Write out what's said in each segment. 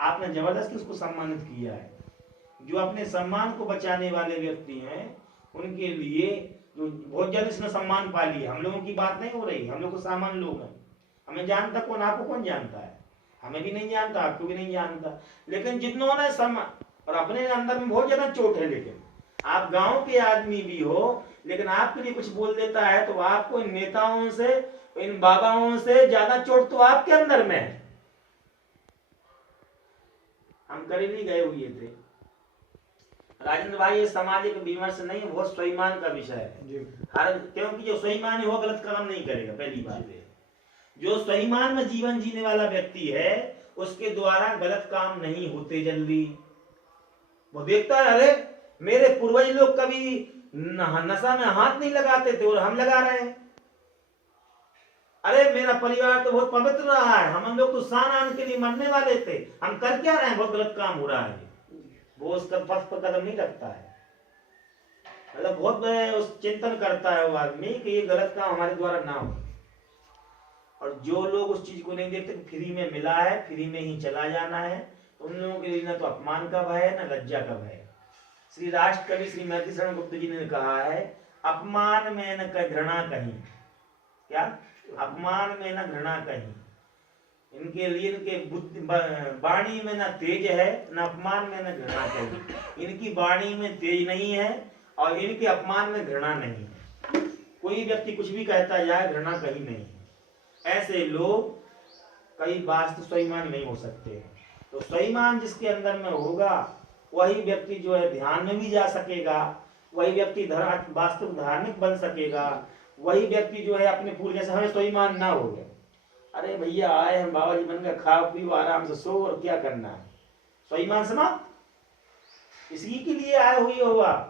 आपने जबरदस्ती उसको सम्मानित किया है। जो अपने सम्मान को बचाने वाले व्यक्ति हैं उनके लिए जो बहुत जल्द इसने सम्मान पा लिया। हम लोगों की बात नहीं हो रही, हम लोग को सामान्य लोग हैं, हमें जानता कौन, आपको कौन जानता है, हमें भी नहीं जानता, आपको भी नहीं जानता। लेकिन जिन्होंने सम्मान, और अपने अंदर में बहुत ज्यादा चोट है, लेकिन आप गांव के आदमी भी हो, लेकिन आपके लिए कुछ बोल देता है तो आपको इन नेताओं से, इन बाबाओं से ज्यादा चोट तो आपके अंदर में है। हम करीबी गए हुए थे राजेंद्र भाई, ये सामाजिक विमर्श नहीं, बहुत स्वाभिमान का विषय है। हर क्योंकि जो स्वाभिमान है वो गलत काम नहीं करेगा, पहली बात है। जो स्वाभिमान में जीवन जीने वाला व्यक्ति है उसके द्वारा गलत काम नहीं होते जल्दी। वो देखता है अरे मेरे पूर्वज लोग कभी नशा में हाथ नहीं लगाते थे और हम लगा रहे हैं, अरे मेरा परिवार तो बहुत पवित्र रहा है, हम लोग तो शान आन के लिए मरने वाले थे, हम कर क्या रहे हैं, बहुत गलत काम हो रहा है। वो उसका पथ पर कदम नहीं रखता है, मतलब बहुत उस चिंतन करता है वो आदमी कि ये गलत काम हमारे द्वारा ना हो। और जो लोग उस चीज को नहीं देखते, फ्री में मिला है फ्री में ही चला जाना है, उन लोगों के लिए ना तो अपमान का भय है ना लज्जा का भय। श्री राष्ट्र कवि श्री मैथिली शरण गुप्त जी ने कहा है, अपमान में न घृणा कहीं, क्या अपमान में न घृणा कहीं। इनके लिए इनके वाणी में न तेज है, न अपमान में न घृणा कहीं। इनकी वाणी में तेज नहीं है और इनके अपमान में घृणा नहीं है। कोई व्यक्ति कुछ भी कहता जाए, घृणा कहीं नहीं है। ऐसे लोग कई वास्तव स्वाभिमान नहीं हो सकते। तो स्वाभिमान जिसके अंदर में होगा वही व्यक्ति जो है ध्यान में भी जा सकेगा, वही व्यक्ति वास्तविक धार्मिक बन सकेगा, वही व्यक्ति जो है अपने पूरे, जैसे हमें स्वाभिमान ना हो गए, अरे भैया आए हम बाबा जी बन गए, खाओ पियो आराम से सो, और क्या करना है, स्वाभिमान समाप्त। इसी के लिए आए हुए हो आप।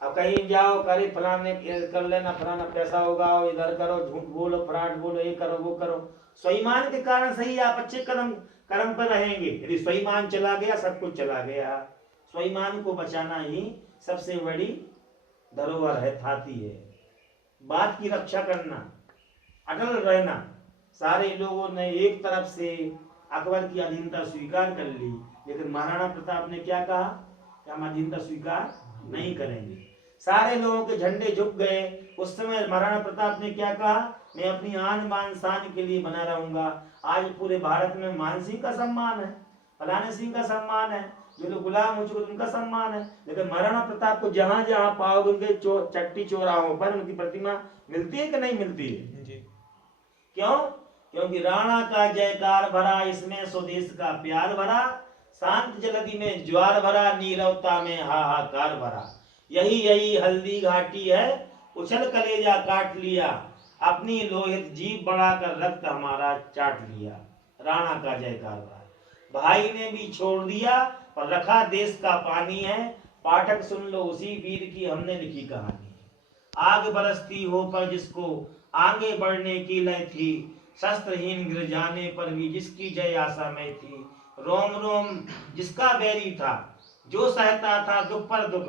अब कहीं जाओ करे फलाने कर लेना, फलाना पैसा होगा, इधर करो, झूठ बोलो, फ्रॉड बोलो, ये करो वो करो। स्वाभिमान के कारण सही आप अच्छे कर्म पर रहेंगे। यदि स्वाभिमान चला गया सब कुछ चला गया। स्वाभिमान को बचाना ही सबसे बड़ी धरोहर है, थाती है। बात की रक्षा करना, अटल रहना। सारे लोगों ने एक तरफ से अकबर की अधीनता स्वीकार कर ली, लेकिन महाराणा प्रताप ने क्या कहा कि हम अधीनता स्वीकार नहीं करेंगे। सारे लोगों के झंडे झुक गए। उस समय महाराणा प्रताप ने क्या कहा, मैं अपनी आन बान शान के लिए बना रहूंगा। आज पूरे भारत में मान सिंह का सम्मान है, फलाने सिंह का सम्मान है, जो लोग गुलाम हो चुके उनका सम्मान है। लेकिन महाराणा प्रताप को जहां जहां पाओगे उनके चट्टी चौराहों पर उनकी प्रतिमा मिलती है कि नहीं मिलती है जी। क्यों? क्योंकि राणा का जयकार भरा, इसमें स्वदेश का प्यार भरा, शांत जलधि में ज्वार भरा, नीरवता में हाहाकार भरा। यही यही हल्दी घाटी है, उछल कलेजा काट लिया, अपनी लोहित जीभ बढ़ाकर रक्त हमारा चाट लिया। राणा का जयकार भरा। भाई ने भी छोड़ दिया और रखा देश का पानी है। पाठक सुन लो उसी वीर की हमने लिखी कहानी। आग बरसती हो पर जिसको आगे बढ़ने की लय थी, शस्त्रहीन गिर जाने पर भी जिसकी जय आशा में थी। रोम रोम जिसका बैरी था, जो सहता था दुख पर दुख,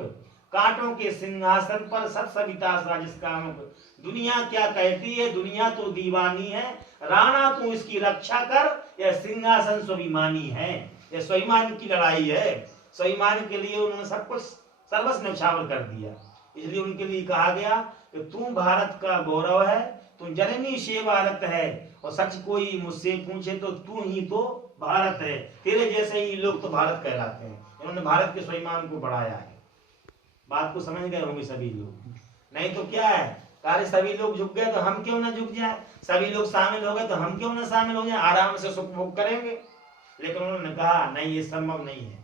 कांटों के सिंहासन पर सब सविता सा जिसका मुख। दुनिया क्या कहती है, दुनिया तो दीवानी है, राणा तू इसकी रक्षा कर, यह सिंहासन स्वाभिमानी है। यह स्वाभिमान की लड़ाई है। स्वाभिमान के लिए उन्होंने सब कुछ सर्वस्व न्यौछावर कर दिया। इसलिए उनके लिए कहा गया कि तू भारत का गौरव है, तू जननी से भारत है, और सच कोई मुझसे पूछे तो तू ही तो भारत है। तेरे जैसे ही लोग तो भारत कहलाते हैं। इन्होंने भारत के स्वाभिमान को बढ़ाया है। बात को समझ गए होंगे सभी लोग। नहीं तो क्या है, कार्य सभी लोग झुक गए तो हम क्यों ना झुक जाए, सभी लोग शामिल हो गए तो हम क्यों ना शामिल हो जाए, आराम से सुख भोग करेंगे। लेकिन उन्होंने कहा नहीं, ये संभव नहीं है।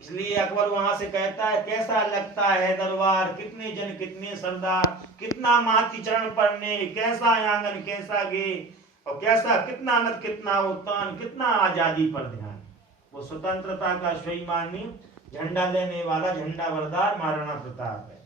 इसलिए अकबर वहां से कहता है, कैसा लगता है दरबार, कितने जन कितने सरदार, कितना माती चरण पड़ने, कैसा आंगन कैसा गे, और कैसा कितना नत कितना उत्तान, कितना आजादी पर ध्यान। वो स्वतंत्रता का स्वाभिमानी झंडा लेने वाला झंडा बरदार महाराणा प्रताप है।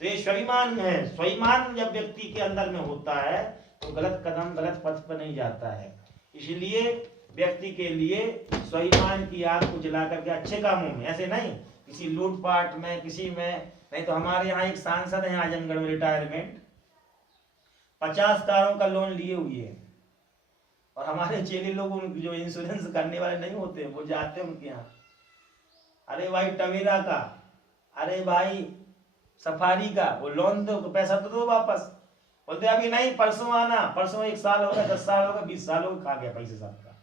तो ये स्वाभिमान है। स्वाभिमान जब व्यक्ति के अंदर में होता है तो गलत कदम गलत पथ पर नहीं जाता है। इसलिए व्यक्ति के लिए स्वाभिमान की आग को जला करके अच्छे कामों में, ऐसे नहीं किसी लूटपाट में, किसी में नहीं। तो हमारे यहाँ एक सांसद है आजमगढ़ में, रिटायरमेंट, 50 कारों का लोन लिए हुए है। और हमारे चेले लोग उनकी जो इंश्योरेंस करने वाले नहीं होते वो जाते हैं उनके यहाँ, अरे भाई टवेरा का, अरे भाई सफारी का, वो लोन दो, पैसा तो दो वापस। बोलते अभी नहीं, परसों आना, परसों 1 साल होगा, 10 साल होगा, 20 साल होगा, खा गया पैसे सबका।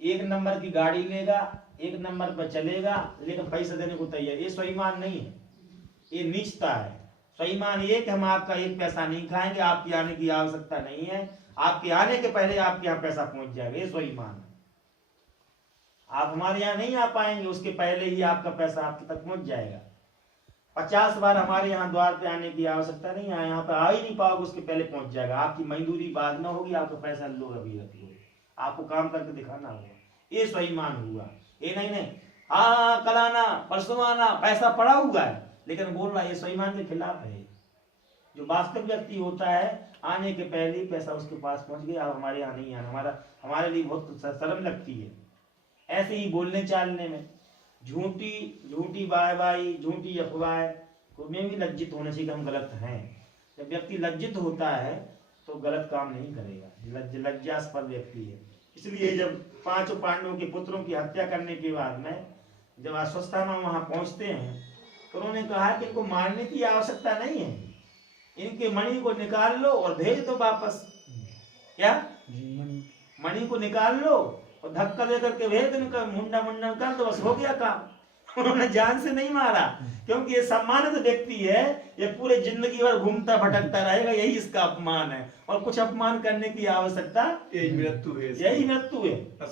1 नंबर की गाड़ी लेगा, 1 नंबर पर चलेगा, लेकिन पैसे देने को तैयार। ये स्वाभिमान नहीं है, ये नीचता है। स्वाभिमान ये कि हम आपका 1 पैसा नहीं खाएंगे, आपके आने की आवश्यकता नहीं है, आपके आने के पहले आपके यहाँ पैसा पहुंच जाएगा, ये स्वाभिमान है। आप हमारे यहाँ नहीं आ पाएंगे, उसके पहले ही आपका पैसा आपके तक पहुंच जाएगा। 50 बार हमारे यहाँ द्वार पे आने की आवश्यकता नहीं है, यहाँ पे आ ही नहीं पाओगे, उसके पहले पहुंच जाएगा। आपकी मजदूरी बाद में होगी, आपका पैसा लो अभी रख लो, आपको काम करके दिखाना होगा। ये स्वाभिमान हुआ। ये नहीं हाँ कल आना, परसों आना, पैसा पड़ा हुआ है लेकिन बोल रहा है, ये स्वाभिमान के खिलाफ है। जो वास्तविक व्यक्ति होता है, आने के पहले ही पैसा उसके पास पहुंच गया, अब हमारे यहाँ नहीं आना, हमारे लिए बहुत शर्म लगती है ऐसे ही बोलने चालने में। झूठी वाहवाही, झूठी अफवाह में भी लज्जित होना चाहिए कि हम गलत हैं। जब व्यक्ति लज्जित होता है तो गलत काम नहीं करेगा, लज्जास्पद व्यक्ति है। इसलिए जब 5 पांडवों के पुत्रों की हत्या करने के बाद में जब अश्वत्थामा वहां पहुंचते हैं तो उन्होंने कहा कि इनको मारने की आवश्यकता नहीं है, इनके मणि को निकाल लो और भेज दो वापस। क्या मणि को निकाल लो और धक्का दे करके भेज दो, इनका मुंडन कर दो, बस हो गया काम। उन्होंने जान से नहीं मारा, क्योंकि ये सम्मानित व्यक्ति है, ये पूरे जिंदगी भर घूमता भटकता रहेगा, यही इसका अपमान है, और कुछ अपमान करने की आवश्यकता, यही मृत्यु है, यही मृत्यु है।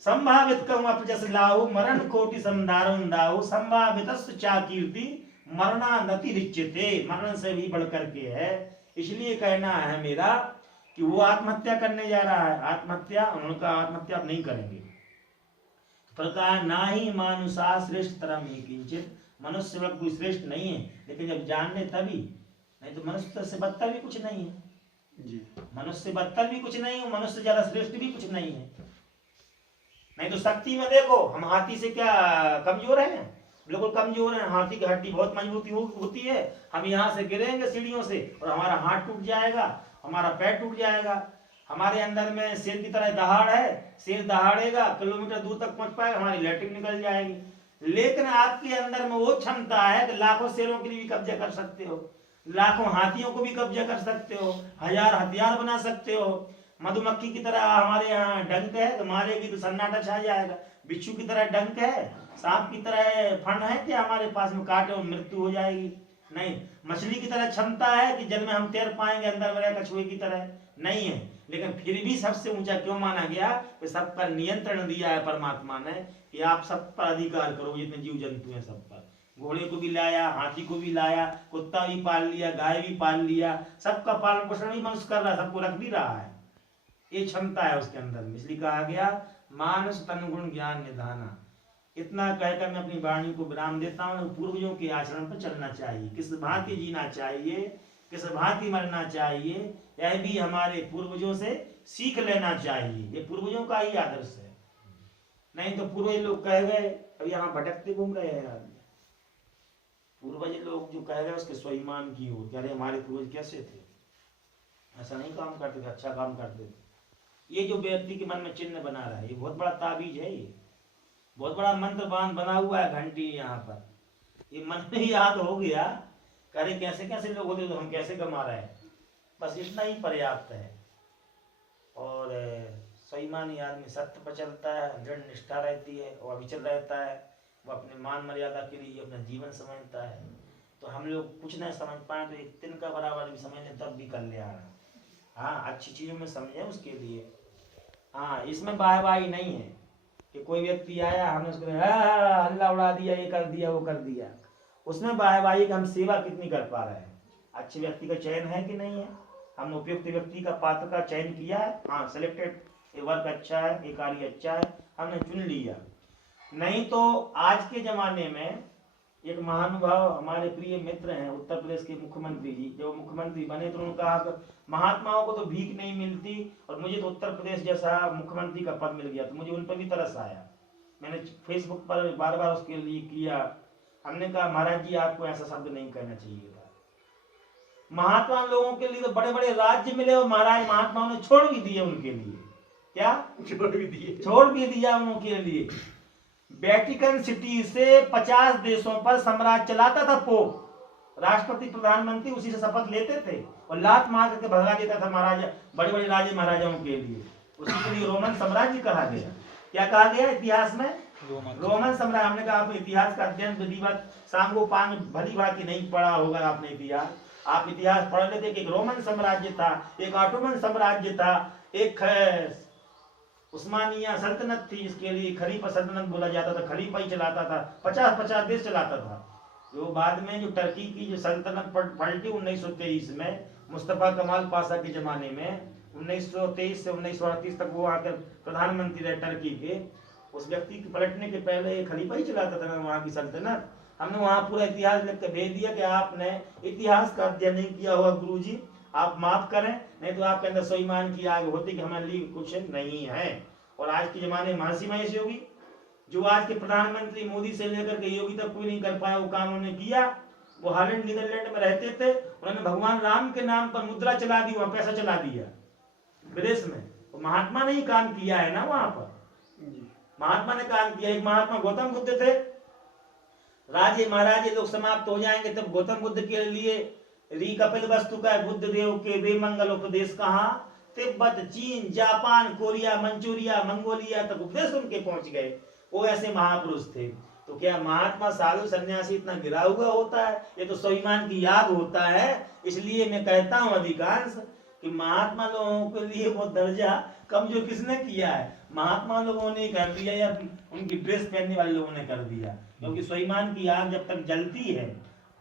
संभावित कहूँ जैसे लाहु मरण कोटि संधारण दाहु, संभावित कीर्ति मरना नति रिच्यते, मरण से भी बढ़ करके है। इसलिए कहना है मेरा कि वो आत्महत्या करने जा रहा है, आत्महत्या, उन्होंने कहा आत्महत्या आप नहीं करेंगे। प्रकार ना ही मानुषा श्रेष्ठ तरम ही किंचित, मनुष्य वक्त कोई श्रेष्ठ नहीं है, लेकिन जब जान ले तभी, नहीं तो मनुष्य से बदतर भी कुछ नहीं है जी, मनुष्य से बदतर भी कुछ नहीं है, मनुष्य से ज्यादा श्रेष्ठ भी कुछ नहीं है। नहीं तो शक्ति में देखो, हम हाथी से क्या कमजोर हैं? बिल्कुल कमजोर है। हाथी की हड्डी बहुत मजबूती होती है, हम यहाँ से गिरेंगे सीढ़ियों से और हमारा हाथ टूट जाएगा, हमारा पैर टूट जाएगा। हमारे अंदर में शेर की तरह दहाड़ है, शेर दहाड़ेगा, किलोमीटर दूर तक पहुंच पाएगा, हमारी लैट्रिन निकल जाएगी। लेकिन आपके अंदर में वो क्षमता है कि लाखों शेरों के लिए भी कब्जा कर सकते हो, लाखों हाथियों को भी कब्जा कर सकते हो, 1000 हथियार बना सकते हो। मधुमक्खी की तरह हमारे यहाँ डंक है, तो मारेगी तो सन्नाटा छा जाएगा। बिच्छू की तरह डंक है, सांप की तरह फन है कि हमारे पास में काटे और मृत्यु हो जाएगी? नहीं। मछली की तरह क्षमता है कि जल में हम तैर पाएंगे, अंदर में कछुए की तरह नहीं है। लेकिन फिर भी सबसे ऊंचा क्यों माना गया? कि सब पर नियंत्रण दिया है परमात्मा ने, कि आप सब पर अधिकार करो, जितने जीव जंतु हैं सब पर। घोड़े को भी लाया, हाथी को भी लाया, कुत्ता भी पाल लिया, गाय भी पाल लिया, सबका पालन पोषण भी मनुष्य कर रहा है, सबको रख भी रहा है। ये क्षमता है उसके अंदर में। इसलिए कहा गया मानस तन गुण ज्ञान निधाना। इतना कहकर मैं अपनी वाणी को विराम देता हूँ। पूर्वजों के आचरण पर चलना चाहिए, किस भांति जीना चाहिए, किस भांति मरना चाहिए, यह भी हमारे पूर्वजों से सीख लेना चाहिए। ये पूर्वजों का ही आदर्श है। नहीं तो पूर्वज लोग कह गए, अब यहाँ भटकते घूम रहे हैं आदमी। पूर्वज लोग जो कह गए उसके स्वाभिमान की ओर, अरे हमारे पूर्वज कैसे थे, ऐसा नहीं काम करते थे, अच्छा काम करते थे। ये जो व्यक्ति के मन में चिन्ह बना रहा है, ये बहुत बड़ा ताबीज है, ये बहुत बड़ा मंत्र बांध बना हुआ है घंटी यहाँ पर। ये मन में याद हो गया, अरे कैसे कैसे लोग होते तो हम कैसे कमा रहे हैं, बस इतना ही पर्याप्त है। और स्वाभिमानी आदमी सत्य पर चलता है, दृढ़ निष्ठा रहती है और अविचल रहता है। वो अपने मान मर्यादा के लिए अपना जीवन समझता है। तो हम लोग कुछ नहीं समझ पाए तो एक दिन का बराबर भी समझ लें तब भी कर लिया। हाँ, अच्छी चीजों में समझे उसके लिए। हाँ, इसमें वाहवाही नहीं है कि कोई व्यक्ति आया हमने उसको हल्ला उड़ा दिया, ये कर दिया वो कर दिया। उसमें वाहवाही कि हम सेवा कितनी कर पा रहे हैं, अच्छे व्यक्ति का चयन है कि नहीं है, हम उपयुक्त व्यक्ति का पात्र का चयन किया है। हाँ, सिलेक्टेड, ये वर्क अच्छा है, ये कार्य अच्छा है, हमने चुन लिया। नहीं तो आज के जमाने में एक महानुभाव हमारे प्रिय मित्र हैं उत्तर प्रदेश के मुख्यमंत्री जी, जब मुख्यमंत्री बने तो उन्होंने कहा महात्माओं को तो भीख नहीं मिलती और मुझे तो उत्तर प्रदेश जैसा मुख्यमंत्री का पद मिल गया, तो मुझे उन पर भी तरस आया। मैंने फेसबुक पर बार बार उसके लिए किया। हमने कहा महाराज जी आपको ऐसा शब्द नहीं कहना चाहिए था। महात्मा लोगों के लिए तो बड़े बड़े राज्य मिले और महाराज महात्माओं ने छोड़ भी दिए उनके लिए। क्या छोड़ भी दिया उनके लिए। वेटिकन सिटी से 50 देशों पर साम्राज्य चलाता था पोप। राष्ट्रपति प्रधानमंत्री उसी से शपथ लेते थे और लात मार करके भगा देता था महाराजा, बड़े बड़े राजे महाराजाओं के लिए। उसी के लिए रोमन साम्राज्य कहा गया। क्या कहा गया इतिहास में? रोमन साम्राज्य। हमने कहा आपने इतिहास का अध्ययन विधिवत सांगोपांग भली भांति नहीं पढ़ा होगा आपने इतिहास। आप इतिहास पढ़ लेते कि एक रोमन साम्राज्य था, एक ऑटोमन साम्राज्य था, एक उस्मानिया सल्तनत थी जिसके लिए खलीफा सल्तनत बोला जाता था, खलीफा ही चलाता था, 50-50 देश चलाता था। जो बाद में जो टर्की की जो सल्तनत पलटी 1923 में मुस्तफा कमाल पाशा के जमाने में, 1923 से 1938 तक वो आकर प्रधानमंत्री रहे टर्की के। उस व्यक्ति के पलटने के पहले खलीफा ही चलाता था वहाँ की सल्तनत। हमने वहाँ पूरा इतिहास लिख के भेज दिया कि आपने इतिहास का अध्ययन नहीं किया होगा गुरुजी, आप माफ करें, नहीं तो आपके अंदर स्वाभिमान की आग होती कि हमारे लिए कुछ नहीं है। और आज के जमाने में महर्षि महेश योगी, जो आज के प्रधानमंत्री मोदी से लेकर के योगी तक कोई नहीं कर पाया वो काम उन्होंने किया। वो हॉलैंड नीदरलैंड में रहते थे, उन्होंने भगवान राम के नाम पर मुद्रा चला दी, वहां पैसा चला दिया विदेश में। तो महात्मा ने ही काम किया है ना वहां पर, महात्मा ने काम किया। एक महात्मा गौतम बुद्ध थे। राजे महाराजे लोग समाप्त हो जाएंगे तब गौतम बुद्ध के लिए री कपिल वस्तु का बुद्ध देव के वे मंगल उपदेश कहाँ, तिब्बत, चीन, जापान, कोरिया, मंचूरिया, मंगोलिया तक उपदेश उनके पहुंच गए। वो ऐसे महापुरुष थे। तो क्या महात्मा साधु सन्यासी इतना गिरा हुआ होता है? ये तो स्वाभिमान की याग होता है। इसलिए मैं कहता हूँ अधिकांश कि महात्मा लोगों के लिए वो दर्जा कम जो किसने किया है, महात्मा लोगों ने कर दिया या उनकी ड्रेस पहनने वाले लोगों ने कर दिया। क्योंकि स्वाभिमान की आग जब तक जलती है,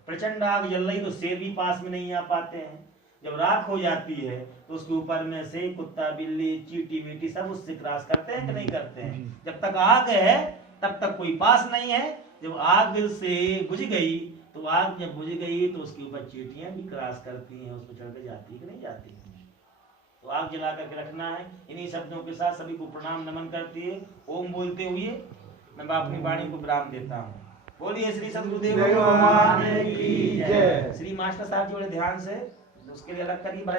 प्रचंड आग जल रही तो शेर भी पास में नहीं आ पाते हैं। जब राख हो जाती है तो उसके ऊपर में से कुत्ता बिल्ली चींटी वीटी सब उससे क्रॉस करते हैं कि नहीं करते हैं। जब तक आग है तब तक कोई पास नहीं है। जब आग से बुझ गई तो आग जब बुझ गई तो उसके ऊपर चींटियां भी क्रॉस करती हैं, उस पर चढ़ के जाती है कि नहीं जाती। तो आग जला करके रखना है। इन्हीं शब्दों के साथ सभी को प्रणाम नमन करती है। ओम बोलते हुए मैं अपनी वाणी को विराम देता हूँ। बोलिए श्री सद्गुरुदेव भगवान की जय। श्री मास्टर साहब जी बड़े ध्यान से उसके लिए अलग करिए।